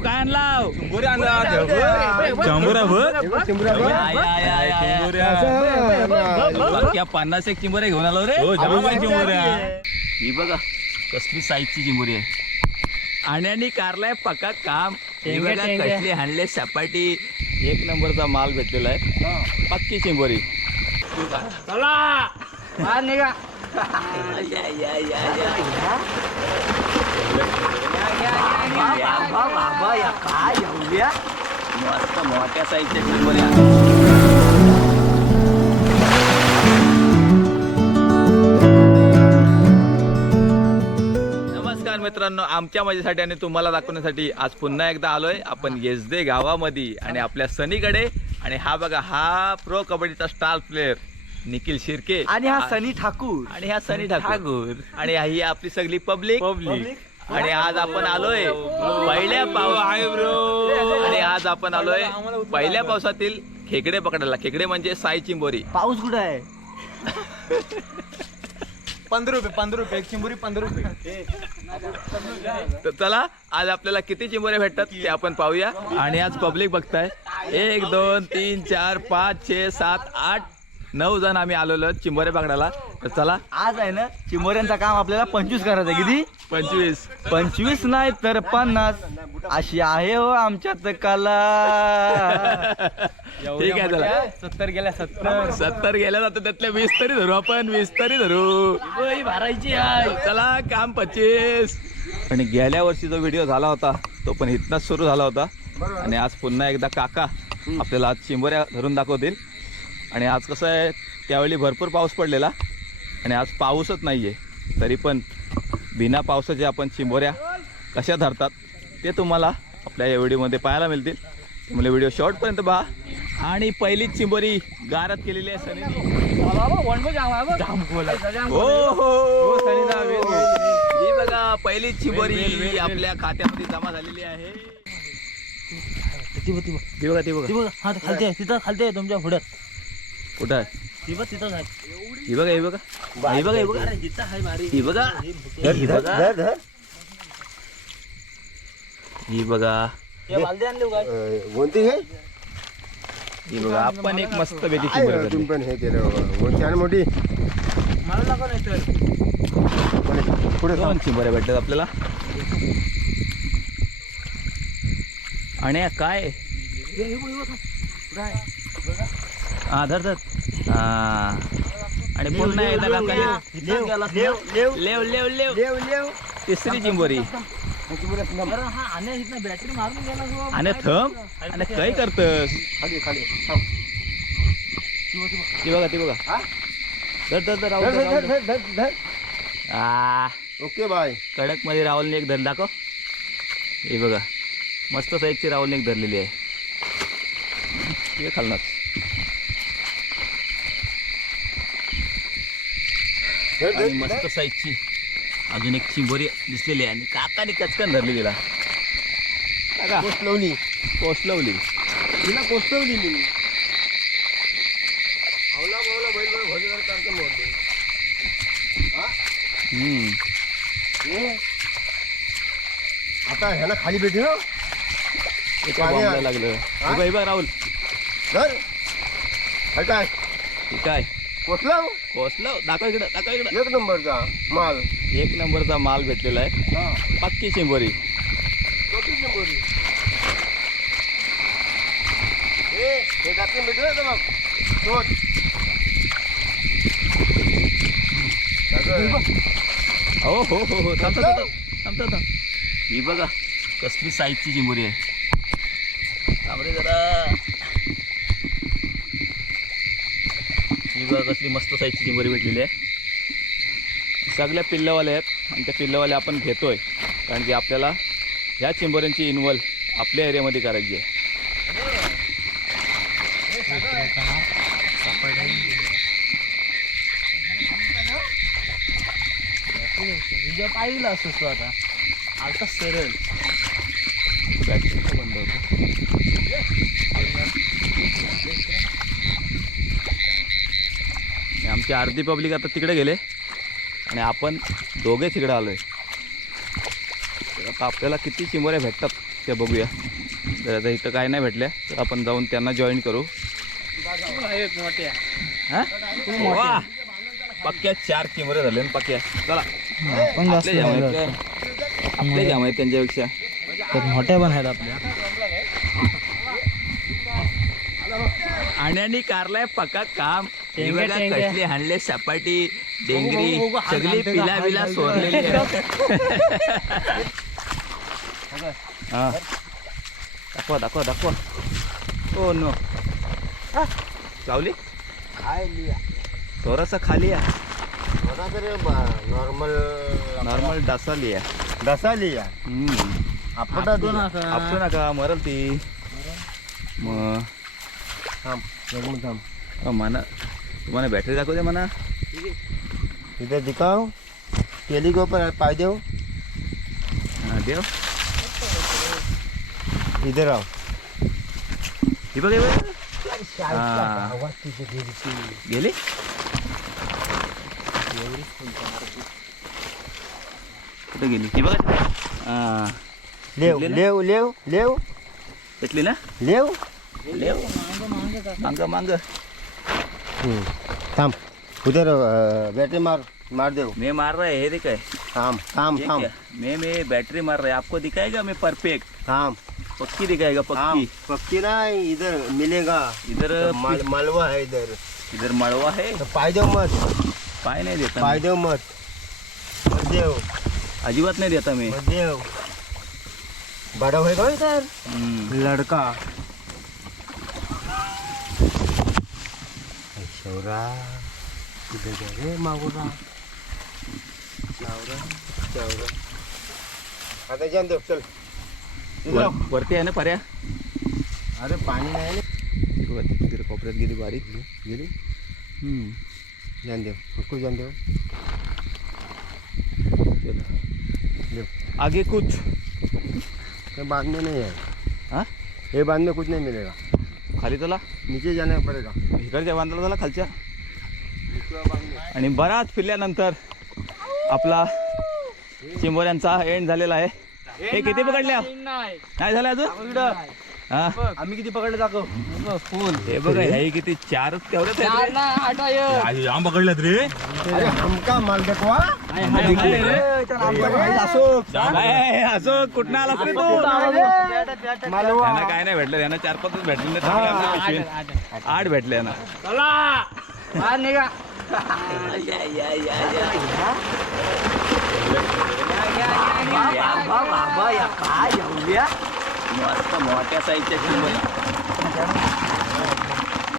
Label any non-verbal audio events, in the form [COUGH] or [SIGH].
काय आणलाव आणला शंभरा भर चिंबोऱ्या या पन्नास एक चिंबऱ्या घेऊन आलो रे हो, चिंबोऱ्या. ही बघा कसली साईजची चिंबोरी आहे आणि कारलाय पक्का काम हे कसली हाणले सपाटी एक नंबरचा माल भेटलेला आहे पक्की चिंबोरी या, या, या, या. मस्त मोठ्या साईजच्या चिंबोऱ्या नमस्कार मित्रांनो आमच्या मजेसाठी आणि तुम्हाला दाखवण्यासाठी आज पुन्हा एकदा आलोय. आपण येसदे गावामध्ये आणि आपल्या सनीकडे. आणि हा बघा हा प्रो कबड्डीचा स्टार प्लेअर निखिल शिर्के. आणि हा सनी ठाकूर. आणि हा सनी ठाकूर. आणि ही आपली सगळी पब्लिक पब्लिक आणि आज आपण आलोय पहिल्या पाऊस आणि आज आपण आलोय पहिल्या पावसातील खेकडे पकडायला. खेकडे म्हणजे साई चिंबोरी. पाऊस कुठं आहे? पंधरा रुपये पंधरा रुपये. एक चिंबुरी पंधरा रुपये. तर चला आज आपल्याला किती चिंबोऱ्या भेटतात ते आपण पाहूया. आणि आज पब्लिक बघताय. एक दोन तीन चार पाच छे सात आठ. नऊ जण आम्ही आलेलो चिंबोऱ्या पकडायला तर चला. आज आहे ना चिंबोऱ्यांचं काम आपल्याला पंचवीस करायचं आहे. किती? पंचवीस. पंचवीस नाही तर पन्नास. अशी आहे हो आमच्यात कला. [LAUGHS] ठीक आहे चला. सत्तर गेल्या सत्तर. सत्तर गेल्या जातं त्यातल्या वीस तरी धरू आपण वीस तरी धरू. भरायची चला काम पच्चीस. आणि गेल्या वर्षी जो व्हिडिओ झाला होता तो पण इथनाच सुरू झाला होता. आणि आज पुन्हा एकदा काका आपल्याला आज चिंबोऱ्या धरून दाखवतील. आणि आज कसं आहे त्यावेळी भरपूर पाऊस पडलेला आणि आज पाऊसच नाही आहे तरी पण बिना पावसाचे आपण चिंबोऱ्या कशा धरतात ते तुम्हाला आपल्या या व्हिडिओमध्ये पाहायला मिळतील. तुम्हाला व्हिडिओ शॉर्टपर्यंत पहा. आणि पहिलीच चिंबोरी गारात केलेली आहे सनीने हो हो. ही बघा पहिली चिंबोरी आपल्या खात्यामध्ये जमा झालेली आहे. ती बघा ती बघा. हा खालते आहे, तिथं खालते आहे तुमच्या पुढ्यात कुठं आहे ती बघ तिथं आहे ही बघा ही बघा ही बघा ही बघा तिथं आहे बारी ही बघा ही बघा ही बघा हे बालदे आणले उगाच. कोणती हे ही बघा आपण एक मस्त चिंबोरी धरली. पण हे केलं बाबा कोणती आणि मोठी मला नको नाही तर पुढे- पुढे दोन चिंबोऱ्या भेटतात आपल्याला आणि काय हा धर हा आणि पुन्हा एकदा तिसरी चिंबोरी आणि थम आणि काय करतस? ती बघा ती बघा. धर धर धर ओके बाय. कडकमध्ये राहुलने एक धर दाखव. हे बघा. मस्त साईजची राहुलने एक धरलेली आहे. ते खालणार आणि मस्त साईजची अजून एक चिंबोरी दिसलेली आहे आणि काकाने कचकन धरली तिला. कोसलवली. कोसलवली. तिला कोसलवली मी. आवला बावला बैल बैल भोजनाला सारखं मोडले. आता ह्याला खाली हो. बॉम्बला आहे. लागलं. बघ, राहुल. धर. काय काय कोसलाव? कोसलाव? दाखव इकडे दाखव इकडे. एक नंबरचा माल. एक नंबरचा माल भेटलेला आहे. पक्की शेंबोरी. छोटी शेंबोरी. हे जाती भेटलं मग? छोट हो हो हो थांबता थांबता ही बघा कसली साईजची चिंबोरी आहे. बघा कसली मस्त साईजची चिंबोरी भेटलेली आहे. सगळ्या पिल्लवाले आहेत आणि त्या पिल्लवाले आपण घेतोय. कारण की आपल्याला ह्या चिंबोऱ्यांची इन्व्हॉल्व आपल्या एरियामध्ये करायची आहे. पाहिलं असंच तू आता आता सरळ बॅटरी बंद होतं आमची अर्धी पब्लिक आता तिकडे गेले आणि आपण दोघे तिकडे आलोय. तर आता आपल्याला किती चिंबोऱ्या भेटतात त्या बघूया. तर आता इथं काय नाही भेटल्या तर आपण जाऊन त्यांना जॉईन करू. हा? वा! पक्क्या चार चिमरे झाले ना पक्क्या. चला. पण आपले? आपले आहेत त्यांच्यापेक्षा. मोठ्या पण आहेत आपल्या. आणि कारलाय पक्का काम. हे बघा. कसली हाणले सपाटी डेंगरी सगळी पिला? बिला सोडलेली आहे. हा. [LAUGHS] दाखवा दाखवा दाखवा. हो नो. लावली? काय लिया थोडासा खाली आहे. नॉर्मल नॉर्मल डासा लिया दसा लिया हम्म. आपटा दिया आपटू नका. मरल ती. मग. थांब थांब. म्हणा तुम्हाला बॅटरी दाखवू दे म्हणा इधर दिखाओ। केली के ऊपर पाय दो। हा, देव इधर आओ। ही बघ. गेली? कुठे गेली? ही बघ हा। लेव? लेव लेव लेव। भेटली ना? लेव। लेव। मांग मांग. थांब उधर बैटरी मार मार दो मैं मार रहा है ये थांब ये थांब क्या मैं मैं बैटरी मार रहा है आपको दिखाएगा मैं परफेक्ट थांब पक्की दिखाएगा पक्की पक्की ना इधर मिलेगा इधर माल मालवा है इधर इधर मड़वा है तो पाय दो मत पाय नहीं देता पाय मैं. दो मत देव अजिबात नहीं देता मैं देव बड़ा होएगा इधर. लड़का शौरा इधर जा रे मागुरा चावरा चावरा आता जान देव चल. वर- वरती आहे ना पर्या अरे पाणी नाही ना तिकडे कोपऱ्यात गेली बारीक गेली हम्म. जान देव उसको जान देव चलो. देव आगे कुछ बाद में नहीं है हाँ ये बाद में कुछ नहीं मिलेगा खाली चला. नीचे जाना पड़ेगा. इकडच्या बांधला झाला खालच्या. आणि बराच फिरल्यानंतर आपला चिंबोऱ्यांचा एंड झालेला आहे. हे किती पकडल्या? नाही. झालं अजून? हा? आम्ही किती पकडले दाखव. फुल हे बघा हे किती चारच तेवढंच आहेत रे. आम पकडल्यात रे. अरे हमका माल देखवा काय आहे, असं. कुठं आलास रे तू? मालवा. त्यांना काय नाही भेटलं त्यांना चार पाचच भेटले नाही चांगले आमच्या पिशवीत. आठ भेटले. यांना. मस्त मोठ्या साईजच्या चिंबोऱ्या